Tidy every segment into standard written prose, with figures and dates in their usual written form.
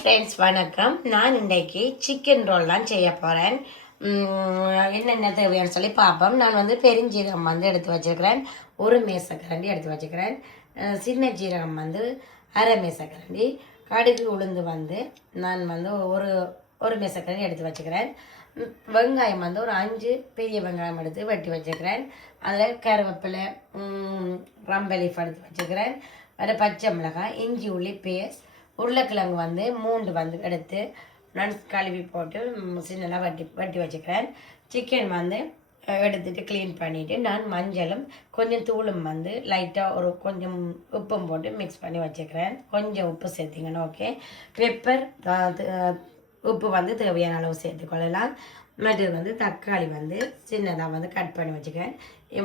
Friends வணக்கம். நான் இன்றைக்கு சிக்கன் ரோல் தான் செய்ய போகிறேன். என்னென்ன தேவையானு சொல்லி பார்ப்போம். நான் வந்து பெருஞ்சீரகம் வந்து எடுத்து வச்சுருக்கிறேன், ஒரு மேசக்கரண்டி எடுத்து வச்சுக்கிறேன். சின்ன ஜீரகம் வந்து அரை மேசக்கரண்டி, கடுகு உளுந்து வந்து நான் வந்து ஒரு மேசக்கரண்டி எடுத்து வச்சுக்கிறேன். வெங்காயம் வந்து ஒரு 5 பெரிய வெங்காயம் எடுத்து வெட்டி வச்சுக்கிறேன். அதில் கருவேப்பிலை, ரம்பலீஃப் எடுத்து வச்சுக்கிறேன். வேறு பச்சை மிளகாய், இஞ்சி உள்ளி பேஸ்ட், உருளைக்கிழங்கு வந்து 3 வந்து எடுத்து நான் கழுவி போட்டு சின்னதாக வெட்டி வச்சுக்கிறேன். சிக்கன் வந்து எடுத்துட்டு க்ளீன் பண்ணிவிட்டு நான் மஞ்சளும் கொஞ்சம் தூளும் வந்து லைட்டாக ஒரு கொஞ்சம் உப்பும் போட்டு மிக்ஸ் பண்ணி வச்சுக்கிறேன். கொஞ்சம் உப்பு சேர்த்திங்கன்னா ஓகே. பெப்பர் உப்பு வந்து தேவையான அளவு சேர்த்துக்கொள்ளலாம். மற்றது வந்து தக்காளி வந்து சின்னதாக வந்து கட் பண்ணி வச்சுக்கிறேன்.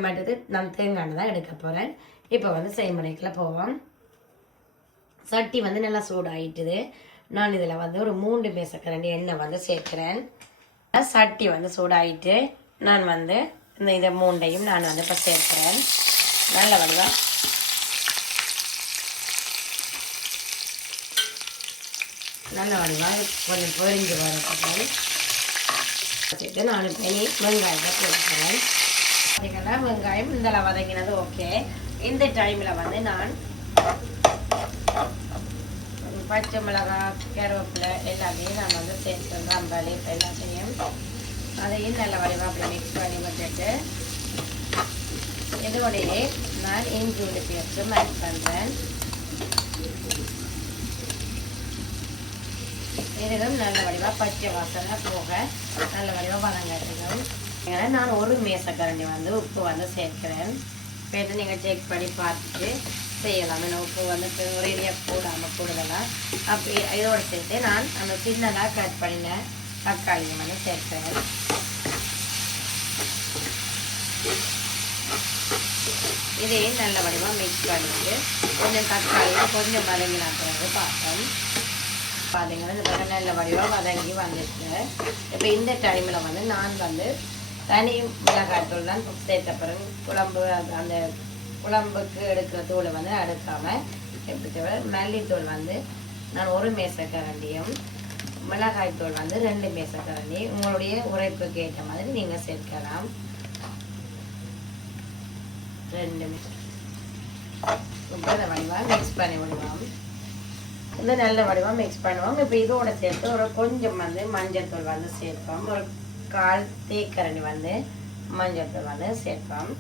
மற்றது நான் தேங்காய் தான் எடுக்க போகிறேன். இப்போ வந்து செய்முறைக்குள்ள போவோம். சட்டி வந்து நல்லா சூடாகிட்டுது. நான் இதில் வந்து ஒரு 3 மேசக்கரண்டி எண்ணெய் வந்து சேர்க்குறேன். சட்டி வந்து சூடாகிட்டு நான் வந்து இதை 3ஐயும் நான் வந்து இப்போ சேர்க்குறேன். நல்ல வடிவா கொஞ்சம் பொரிஞ்சு வரப்போகிறேன். வச்சுட்டு நான் இனி வெங்காயத்தை போட்டுக்கிறேன். பார்த்தீங்கன்னா வெங்காயம் இதெல்லாம் வதங்கினது ஓகே. இந்த டைமில் வந்து நான் பச்சை மிளகாய், கருவேப்பிலை எல்லாத்தையும் நான் வந்து சேர்த்துக்கிறேன். ரம்பலி எல்லாத்தையும் அதையும் நல்ல வடிவாக அப்படி மிக்ஸ் பண்ணி விட்டுட்டு இதோடையே நான் இஞ்சி உள்ளி பேஸ்ட்டும் ஆட் பண்ணுறேன். இதுவும் நல்ல வடிவாக பச்சை வாசனை போக நல்ல வடிவாக வதங்கட்டும். நான் ஒரு மேசக்கரண்டி வந்து உப்பு வந்து சேர்க்கிறேன். இப்போ நீங்கள் செக் பண்ணி பார்த்துட்டு செய்யலாம். ஏன்னா உப்பு வந்து ஒரேடியாக போடாமல் கூடுதலாம். அப்படி இதோடு சேர்த்து நான் அந்த சின்னதாக கட் பண்ணின தக்காளியை வந்து சேர்க்கிறேன். இதையும் நல்ல வடிவாக மிக்ஸ் பண்ணிட்டு கொஞ்சம் தக்காளியும் கொஞ்சம் வதங்கினா பிறகு பார்த்தோம். பார்த்தீங்கன்னா இந்த நல்ல வடிவாக வதங்கி வந்துட்டு இப்போ இந்த டைமில் வந்து நான் வந்து தனி மிளகாய்த்தூள் தான் சேர்த்த பிறகு அந்த குழம்புக்கு எடுக்கிற தூளை வந்து எடுக்காமல் எப்படி தவிர மல்லித்தூள் வந்து நான் 1 மேசக்கரண்டியும், மிளகாய்த்தூள் வந்து 2 மேசக்கரண்டி உங்களுடைய உரைப்புக்கு ஏற்ற மாதிரி நீங்கள் சேர்க்கலாம். 2 இப்போ வடிவாக மிக்ஸ் பண்ணி விடுவோம். இந்த நல்ல வடிவாக மிக்ஸ் பண்ணுவோம். இப்போ இதோட சேர்த்து ஒரு கொஞ்சம் வந்து மஞ்சள் தூள் வந்து சேர்ப்போம். ஒரு 1/4 தேக்கரண்டி வந்து மஞ்சள் தூள் வந்து சேர்ப்போம்.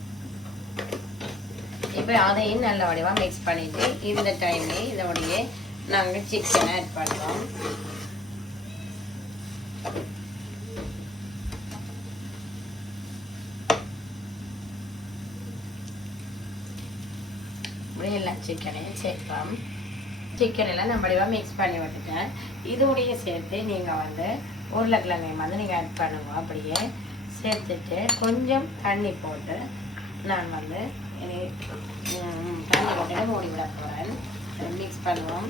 இப்போ அதையும் நல்ல வடிவாக மிக்ஸ் பண்ணிவிட்டு இந்த டைம்லேயே இதோடைய நாங்கள் சிக்கனை ஆட் பண்ணுறோம். இப்படி எல்லா சிக்கனையும் சேர்ப்போம். சிக்கன் எல்லாம் நம்ம வடிவாக மிக்ஸ் பண்ணி விட்டுட்டேன். இதோடைய சேர்த்து நீங்கள் வந்து உருளைக்கிழங்கையும் வந்து நீங்கள் ஆட் பண்ணுங்க. அப்படியே சேர்த்துட்டு கொஞ்சம் தண்ணி போட்டு நான் வந்து தண்ணி போட்டு மூடி விட போகிறேன். மிக்ஸ் பண்ணுவோம்.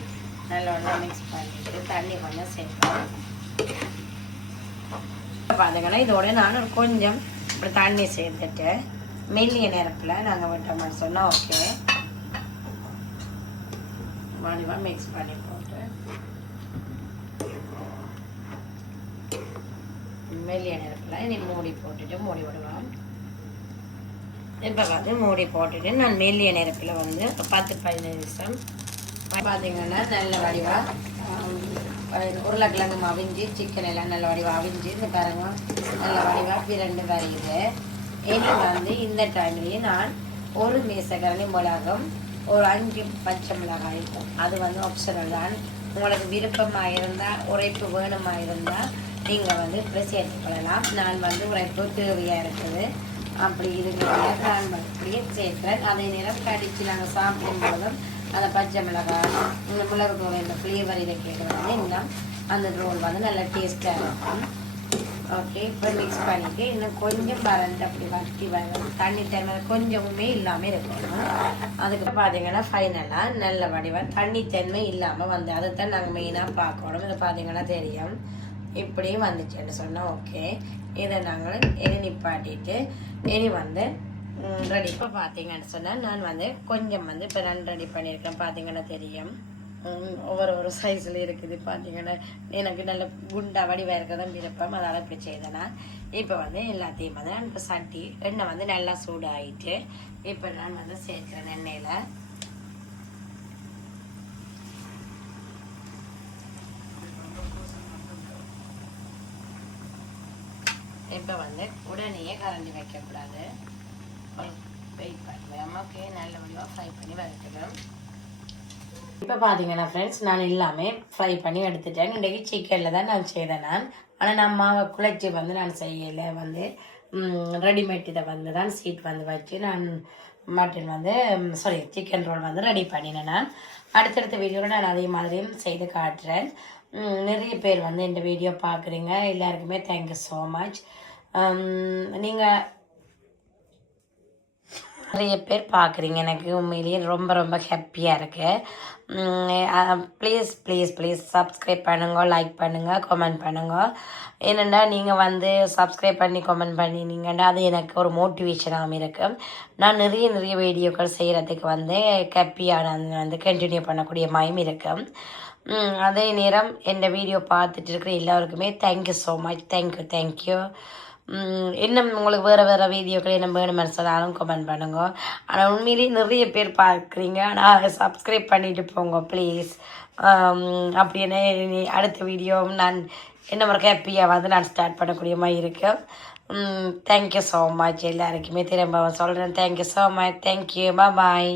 நல்லா மிக்ஸ் பண்ணிட்டு தண்ணி கொஞ்சம் சேர்ப்போம். பார்த்தீங்கன்னா இதோட நான் கொஞ்சம் இப்படி தண்ணி சேர்த்துட்டு மெல்லிய நேரத்தில் நாங்கள் விட்டோம்னு சொன்னால் ஓகே. வடிவாக மிக்ஸ் பண்ணி போட்டு மெல்லிய நேரத்தில் இனி மூடி போட்டுட்டு மூடி விடுவோம். இப்போ வந்து மூடி போட்டுட்டு நான் மெல்லிய நேரத்தில் வந்து 10-15 நிமிஷம் பார்த்தீங்கன்னா நல்ல வடிவாக உருளைக்கிழங்கு அவிஞ்சு சிக்கன் எல்லாம் நல்ல வடிவாக அவிஞ்சு இந்த பாருங்க நல்ல வடிவாக பிரண்டு வருகிறது. இனி வந்து இந்த டைம்லேயே நான் 1 மேசக்கரண்டி மிளகும், ஒரு 5 பச்சை மிளகாய், அது வந்து ஆப்ஷனல் தான். உங்களுக்கு விருப்பமாக இருந்தால், உரைப்பு வேணுமாக இருந்தால் நீங்கள் வந்து இப்படி சேர்த்துக்கொள்ளலாம். நான் வந்து உரைப்பு தேவையாக இருக்குது அப்படி இருக்கிற நான் அப்படியே சேர்க்கிறேன். அதே நேரம் கடிச்சு நாங்கள் சாப்பிடும் போதும் அந்த பச்சை மிளகாய் இந்த மிளகு இந்த ஃப்ளேவர் இதை கேட்குறது இன்னும் அந்த ரோல் வந்து நல்லா டேஸ்ட்டாக இருக்கும். ஓகே, இப்போ மிக்ஸ் பண்ணிவிட்டு இன்னும் கொஞ்சம் வறண்டு அப்படி வட்டி வரும். தண்ணி தன்மை கொஞ்சமுமே இல்லாமல் இருக்கணும். அதுக்கு பார்த்தீங்கன்னா ஃபைனலாக நல்ல வடிவாக தண்ணி தன்மை இல்லாமல் வந்து அதைத்தான் நாங்கள் மெயினாக பார்க்கணும். இதை பார்த்தீங்கன்னா தெரியும் இப்படியும் வந்துச்சுன்னு சொன்னால் ஓகே. இதை நாங்கள் இனி நிப்பாட்டிட்டு இனி வந்து ரெடி. இப்போ பார்த்தீங்கன்னு சொன்னால் நான் வந்து கொஞ்சம் வந்து இப்போ நான் ரெடி பண்ணியிருக்கேன். பார்த்தீங்கன்னா தெரியும் ஒவ்வொரு சைஸில் இருக்குது பார்த்தீங்கன்னா எனக்கு நல்ல குண்டா வடிவாக இருக்க தான் விருப்பம், அதனால் இப்படி செய்தேன்னா. இப்போ வந்து எல்லாத்தையும் வந்து நான் இப்போ சட்டி எண்ணெய் வந்து நல்லா சூடாகிட்டு இப்போ நான் வந்து சேர்க்கிறேன் எண்ணெயில். இப்போ வந்து உடனே கரண்டி வைக்கக்கூடாது, வெயிட் பண்ணுவேன். ஓகே, நல்ல வடிவாக ஃப்ரை பண்ணி வறுத்துக்கணும். இப்போ பார்த்தீங்கன்னா ஃப்ரெண்ட்ஸ், நான் எல்லாமே ஃப்ரை பண்ணி எடுத்துட்டேன். இன்றைக்கி சிக்கனில் தான் நான் செய்தேன் ஆனால் நான் மாவை குழைச்சி வந்து நான் செய்யலை, வந்து ரெடிமேட் இதை வந்து தான் சீட் வந்து வச்சு நான் மட்டன் வந்து சிக்கன் ரோல் வந்து ரெடி பண்ணினேன். நான் அடுத்தடுத்த வீடியோவில் நான் அதே மாதிரியும் செய்து காட்டுறேன். நிறைய பேர் வந்து இந்த வீடியோ பார்க்குறீங்க, எல்லாருக்குமே தேங்க்யூ ஸோ மச். நீங்கள் நிறைய பேர் பார்க்குறீங்க, எனக்கு உண்மையிலேயே ரொம்ப ரொம்ப ஹாப்பியாக இருக்குது. ப்ளீஸ் சப்ஸ்கிரைப் பண்ணுங்க, லைக் பண்ணுங்கள், கமெண்ட் பண்ணுங்க. ஏனெண்டா நீங்கள் வந்து சப்ஸ்கிரைப் பண்ணி கமெண்ட் பண்ணினீங்கன்னா அது எனக்கு ஒரு மோட்டிவேஷனாகவும் இருக்கும். நான் நிறைய வீடியோக்கள் செய்கிறதுக்கு வந்து ஹாப்பியாக வந்து கண்டினியூ பண்ணக்கூடிய மாதிரி இருக்கும். அதே நேரம் இந்த வீடியோ பார்த்துட்டு இருக்கிற எல்லாருக்குமே தேங்க்யூ ஸோ மச். தேங்க்யூ. இன்னும் உங்களுக்கு வேறு வீடியோக்கள் என்ன வேணுமென்னு சொன்னாலும் கமெண்ட் பண்ணுங்க. ஆனால் உண்மையிலேயே நிறைய பேர் பார்க்குறீங்க, ஆனால் சப்ஸ்கிரைப் பண்ணிட்டு போங்க ப்ளீஸ். அப்படின்னே அடுத்த வீடியோ நான் என்ன ஒரு ஹாப்பியாக வந்து நான் ஸ்டார்ட் பண்ணக்கூடிய மாதிரி இருக்கேன். Thank you so much. எல்லாருக்குமே திரும்ப சொல்கிறேன் தேங்க்யூ ஸோ மச். தேங்க்யூ, பாய்.